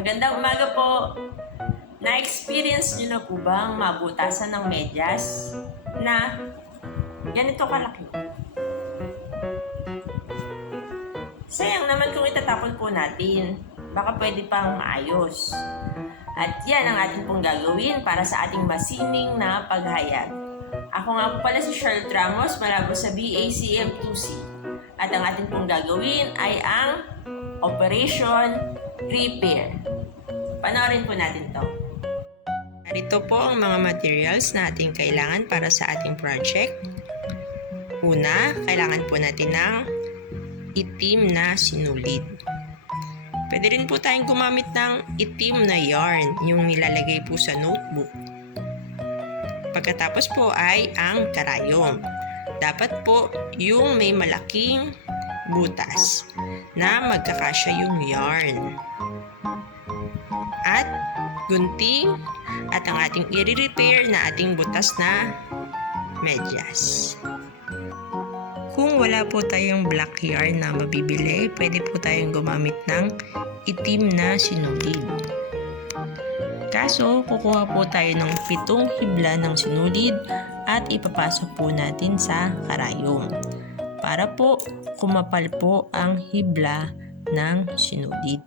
Magandang umaga po. Na-experience niyo na po bang mabutasan ng medyas na ganito kalaki? Sayang naman kung itatapon po natin. Baka pwede pang maayos. At yan ang ating pong gagawin para sa ating masining na paghayag. Ako nga po pala si Charlotte Ramos, malabo sa BACM2C. At ang ating pong gagawin ay ang Operation Repair. Panoorin po natin to. Narito po ang mga materials na ating kailangan para sa ating project. Una, kailangan po natin ng itim na sinulid. Pwede rin po tayong gumamit ng itim na yarn, yung nilalagay po sa notebook. Pagkatapos po ay ang karayom. Dapat po yung may malaking butas na magkakasya yung yarn. At gunting at ang ating i-repair na ating butas na medyas. Kung wala po tayong black yarn na mabibili, pwede po tayong gumamit ng itim na sinulid. Kaso, kukuha po tayo ng 7 hibla ng sinulid at ipapasok po natin sa karayom para po kumapal po ang hibla ng sinulid.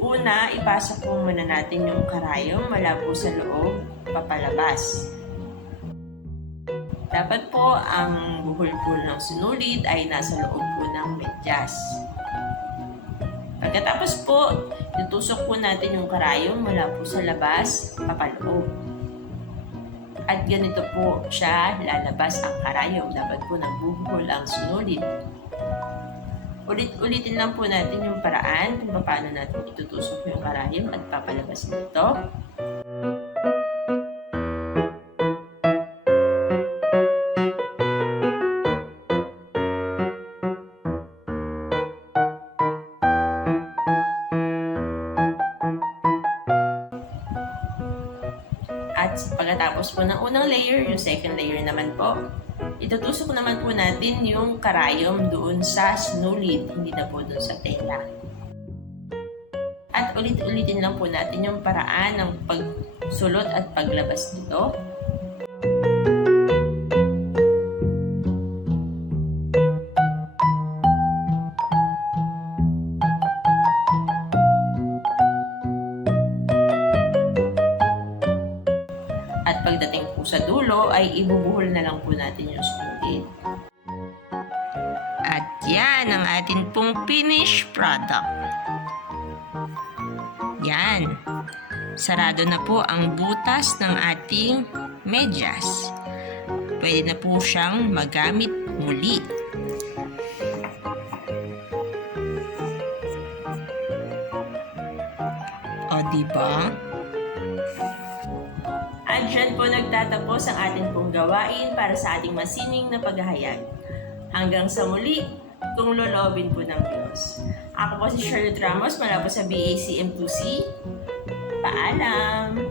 Una, ipasok po muna natin yung karayom mula po sa loob papalabas. Dapat po ang buhol po ng sinulid ay nasa loob po ng medyas. Pagkatapos po, tutusok po natin yung karayom mula po sa labas papaloob. At ganito po siya lalabas ang karayom. Dapat po nagbubuhol ang sinulid. Ulit-ulitin lang po natin yung paraan kung paano natin itutusok yung karayom at papalabas nito. At pagkatapos po ng unang layer, yung second layer naman po, itutusok naman po natin yung karayom doon sa sinulid, hindi na po doon sa tela. At ulit-ulitin lang po natin yung paraan ng pagsulot at paglabas nito. At pagdating po sa dulo ay ibubuhol na lang po natin yung sinulid. At yan ang atin pong finished product. Yan. Sarado na po ang butas ng ating medyas. Pwede na po siyang magamit muli. O, diba? At dyan po nagtatapos ang ating pong gawain para sa ating masining na paghahayag. Hanggang sa muli, kung lolobin po ng Diyos. Ako po si Charlotte Ramos, malabo sa BACM2C. Paalam!